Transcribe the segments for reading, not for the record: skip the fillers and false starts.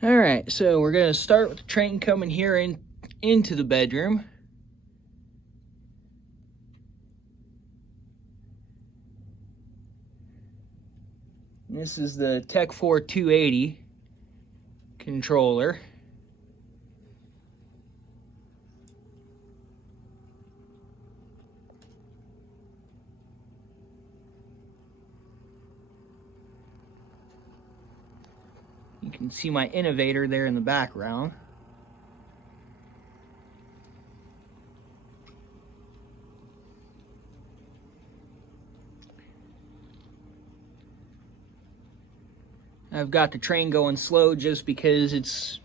All right, so we're gonna start with the train coming here into the bedroom. This is the Tech 4 280 controller. You can see my Innovator there in the background. I've got the train going slow just because it's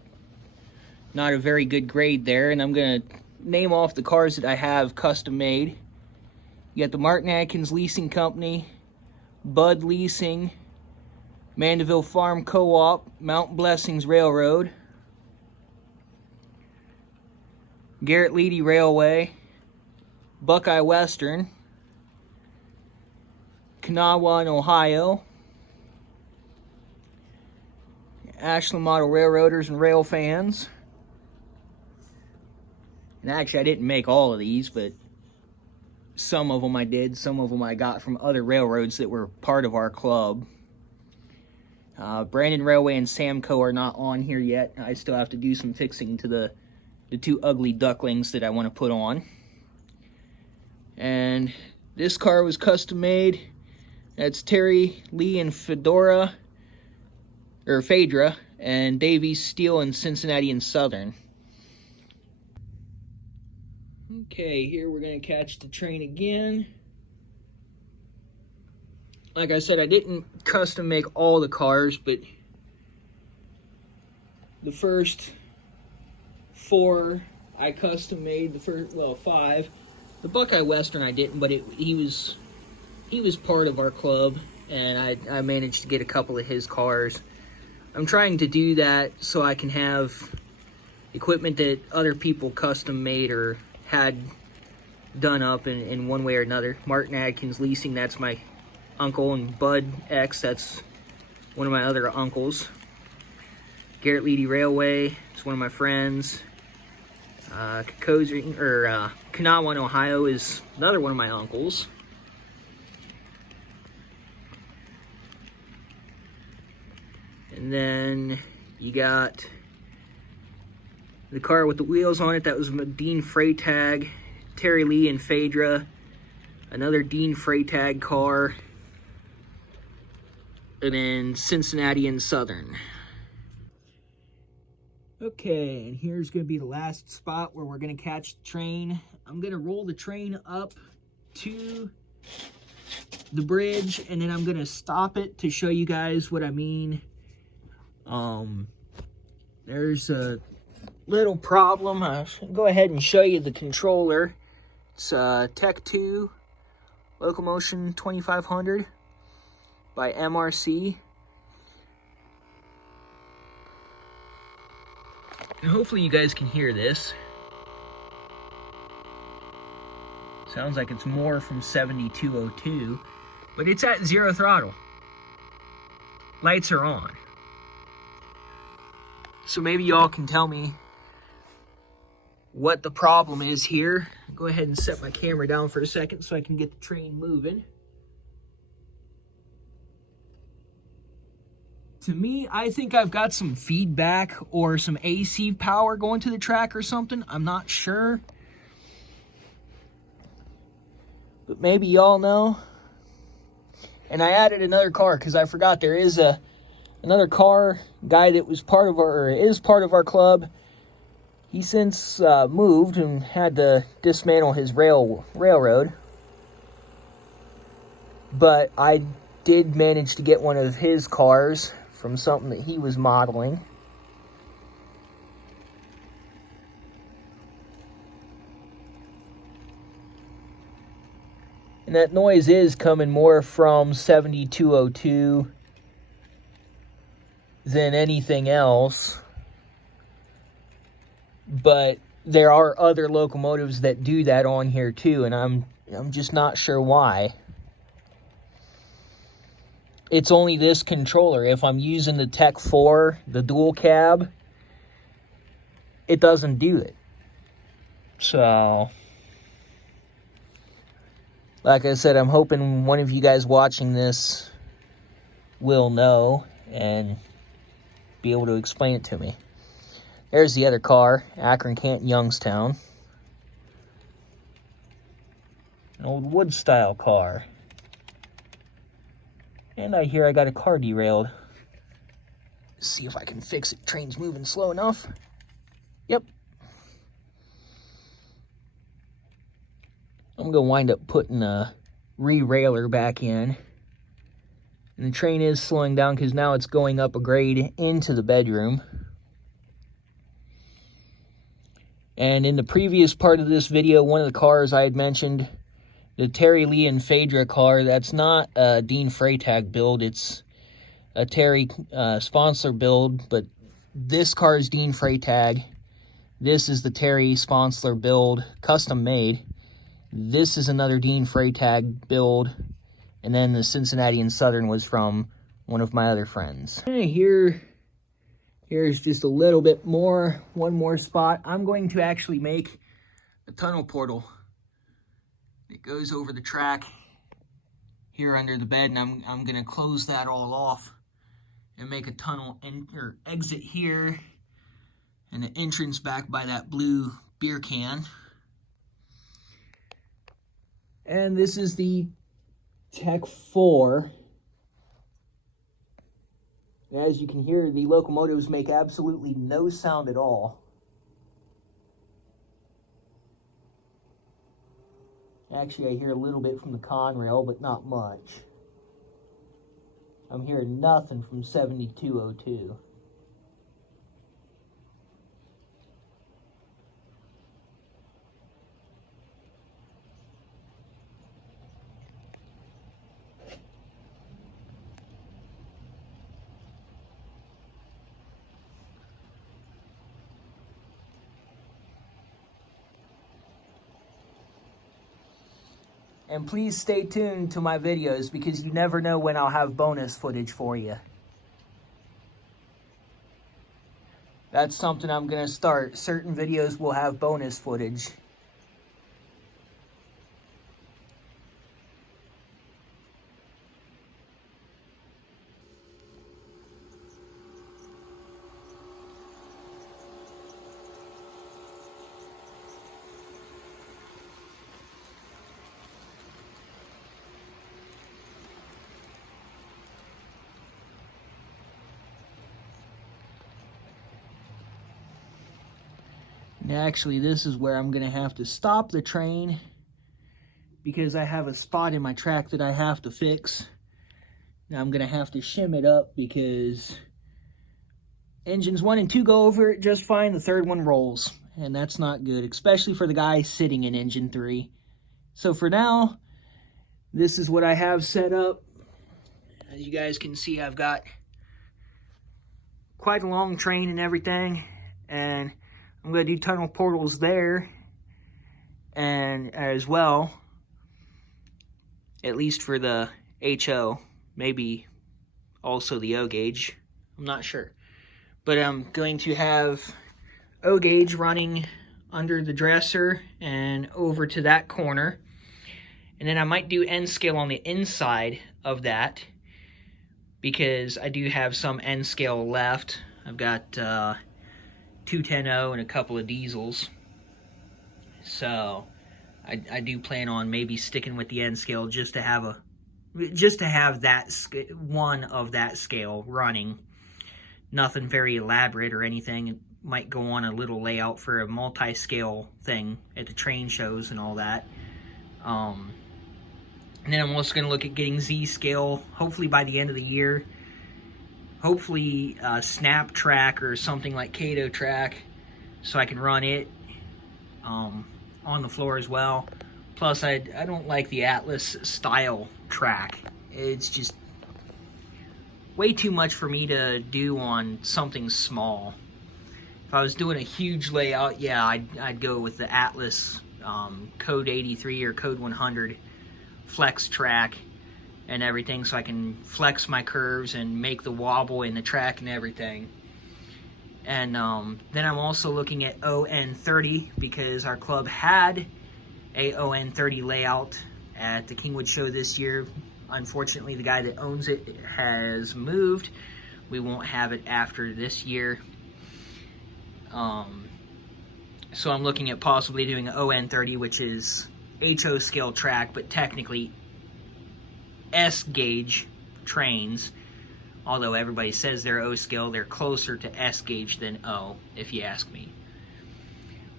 not a very good grade there, and I'm gonna name off the cars that I have custom made. You got the Martin Atkins Leasing Company, Bud Leasing, Mandeville Farm Co-op, Mountain Blessings Railroad, Garrett Leedy Railway, Buckeye Western, Kanawha in Ohio, Ashland Model Railroaders and Rail Fans. And actually, I didn't make all of these, but some of them I did. Some of them I got from other railroads that were part of our club. Brandon Railway and Samco are not on here yet. I still have to do some fixing to the two ugly ducklings that I want to put on. And this car was custom made. That's Terry Lee and Phaedra and Davies Steel and Cincinnati and Southern. Okay, here we're going to catch the train again. Like I said, I didn't custom make all the cars, but the first 4 I custom made. The first, well, 5. The Buckeye Western I didn't, but he was part of our club, and I managed to get a couple of his cars. I'm trying to do that so I can have equipment that other people custom made or had done up in one way or another. Martin Atkins Leasing, that's my uncle, and Bud X, that's one of my other uncles. Garrett Leedy Railway, it's one of my friends. Kanawha in Ohio is another one of my uncles. And then you got the car with the wheels on it, that was Dean Freytag, Terry Lee and Phaedra. Another Dean Freytag car. And then Cincinnati and Southern. Okay, and here's going to be the last spot where we're going to catch the train. I'm going to roll the train up to the bridge, and then I'm going to stop it to show you guys what I mean. There's a little problem. I'll go ahead and show you the controller. It's Tech 2 Locomotion 2500 by MRC. And hopefully you guys can hear this. Sounds like it's more from 7202, but it's at 0 throttle. Lights are on. So maybe y'all can tell me what the problem is here. Go ahead and set my camera down for a second so I can get the train moving. To me, I think I've got some feedback or some AC power going to the track or something. I'm not sure. But maybe y'all know. And I added another car because I forgot there is another car guy that was part of our, or is part of our club. He since moved and had to dismantle his railroad. But I did manage to get one of his cars from something that he was modeling. And that noise is coming more from 7202 than anything else. But there are other locomotives that do that on here too, and I'm just not sure why. it's only this controller. If I'm using the Tech 4, the dual cab, it doesn't do it. So, like I said, I'm hoping one of you guys watching this will know and be able to explain it to me. There's the other car, Akron Canton Youngstown. An old wood style car. And I hear I got a car derailed. Let's see if I can fix it. Train's moving slow enough. Yep. I'm going to wind up putting a re-railer back in. And the train is slowing down because now it's going up a grade into the bedroom. And in the previous part of this video, one of the cars I had mentioned, the Terry Lee and Phaedra car, that's not a Dean Freytag build. It's a Terry Sponsler build, but this car is Dean Freytag. This is the Terry Sponsler build, custom made. This is another Dean Freytag build. And then the Cincinnati and Southern was from one of my other friends. Here's just a little bit more, one more spot. I'm going to actually make a tunnel portal. It goes over the track here under the bed, and I'm going to close that all off and make a tunnel or exit here and an entrance back by that blue beer can. And this is the Tech 4. As you can hear, the locomotives make absolutely no sound at all. Actually, I hear a little bit from the Conrail, but not much. I'm hearing nothing from 7202. And please stay tuned to my videos because you never know when I'll have bonus footage for you. That's something I'm going to start. Certain videos will have bonus footage. And actually, this is where I'm going to have to stop the train because I have a spot in my track that I have to fix. Now I'm going to have to shim it up because engines 1 and 2 go over it just fine. The third one rolls, and that's not good, especially for the guy sitting in engine 3. So for now, this is what I have set up. As you guys can see, I've got quite a long train and everything, and I'm going to do tunnel portals there and as well, at least for the HO, maybe also the O gauge. I'm not sure. But I'm going to have O gauge running under the dresser and over to that corner. And then I might do N scale on the inside of that because I do have some N scale left. I've got 210-0 and a couple of diesels. So I do plan on maybe sticking with the N scale just to have that one of that scale running. Nothing very elaborate or anything. It might go on a little layout for a multi-scale thing at the train shows and all that. And then I'm also going to look at getting Z scale hopefully by the end of the year. Hopefully Snap Track or something like Kato Track so I can run it on the floor as well. Plus I don't like the Atlas style track. It's just way too much for me to do on something small. If I was doing a huge layout, yeah, I'd go with the Atlas Code 83 or Code 100 Flex Track. and everything, so I can flex my curves and make the wobble in the track and everything. And then I'm also looking at ON30, because our club had a ON30 layout at the Kingwood Show this year. Unfortunately, the guy that owns it has moved. We won't have it after this year. So I'm looking at possibly doing an ON30, which is HO scale track, but technically S gauge trains. Although everybody says they're O scale, they're closer to S gauge than O, if you ask me.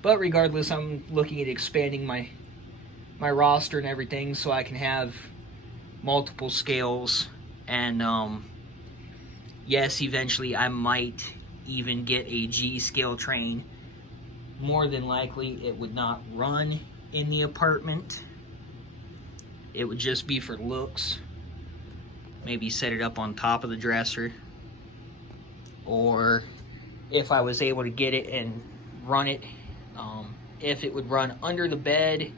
But regardless, I'm looking at expanding my roster and everything so I can have multiple scales. And yes, eventually I might even get a G scale train. More than likely, it would not run in the apartment. It would just be for looks. Maybe set it up on top of the dresser. Or if I was able to get it and run it, if it would run under the bed,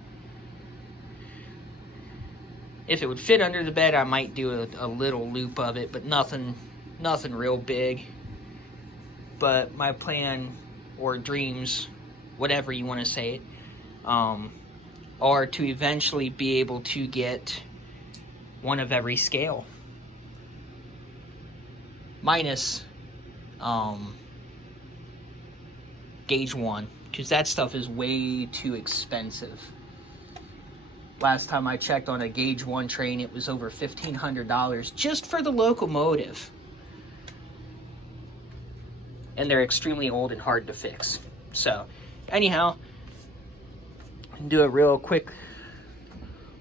if it would fit under the bed, I might do a little loop of it, but nothing real big. But my plan, or dreams, whatever you want to say it, are to eventually be able to get one of every scale. Minus gauge 1, because that stuff is way too expensive. Last time I checked on a gauge 1 train, it was over $1,500 just for the locomotive. And they're extremely old and hard to fix. So, anyhow, do a real quick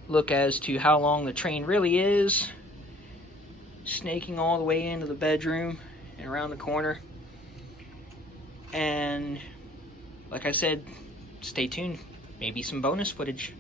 look as to how long the train really is. Snaking all the way into the bedroom and around the corner. And like I said, stay tuned. Maybe some bonus footage.